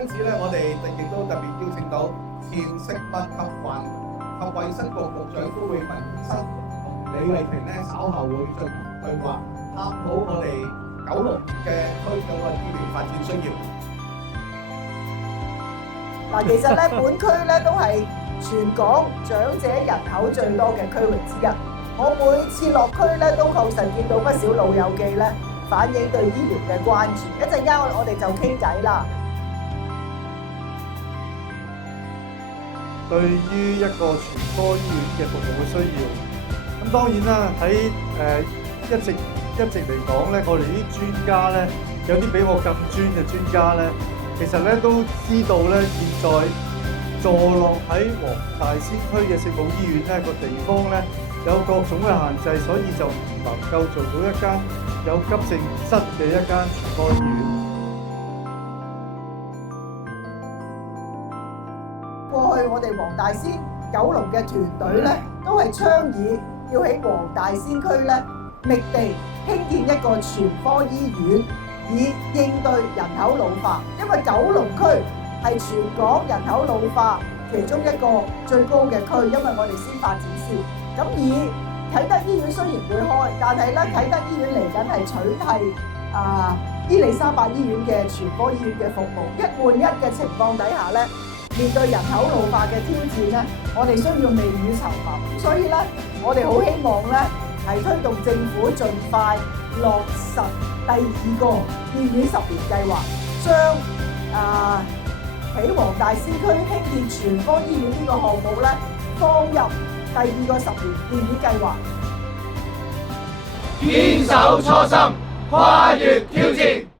因此咧，我哋亦都特別邀請到前食物及環及衞生局局長高永文醫生同李慧瓊咧，稍後會進行對話，探討我哋九龍嘅區嘅醫療發展需要。嗱，其實咧，本區咧都係全港長者人口最多嘅區域之一。我每次落區咧，都確實見到不少老友記咧反映對醫療嘅關注。一陣間我哋就傾偈啦。對於一個全科醫院嘅服務嘅需要，咁當然啦，喺一直嚟講咧，我哋啲專家咧，有啲比我更專嘅專家咧，其實咧都知道咧，現在坐落喺黃大仙區嘅聖母醫院咧個地方咧有各種嘅限制，所以就唔能夠做到一間有急症室嘅一間全科醫院。過去我哋黃大仙九龍嘅團隊咧，都係倡議要喺黃大仙區咧覓地興建一個全科醫院，以應對人口老化。因為九龍區係全港人口老化其中一個最高嘅區，因為我哋先發展先。咁以啟德醫院雖然會開，但係咧啟德醫院嚟緊係取締伊利沙伯醫院嘅全科醫院嘅服務。一換一嘅情況底下咧，面對人口老化嘅挑戰咧，我哋需要未雨綢繆。所以咧，我哋好希望咧係推動政府盡快落實第二個建院10年計劃，將喺黃大仙區興建全科醫院呢個項目咧放入第二個10年建院計劃。堅守初心，跨越挑戰。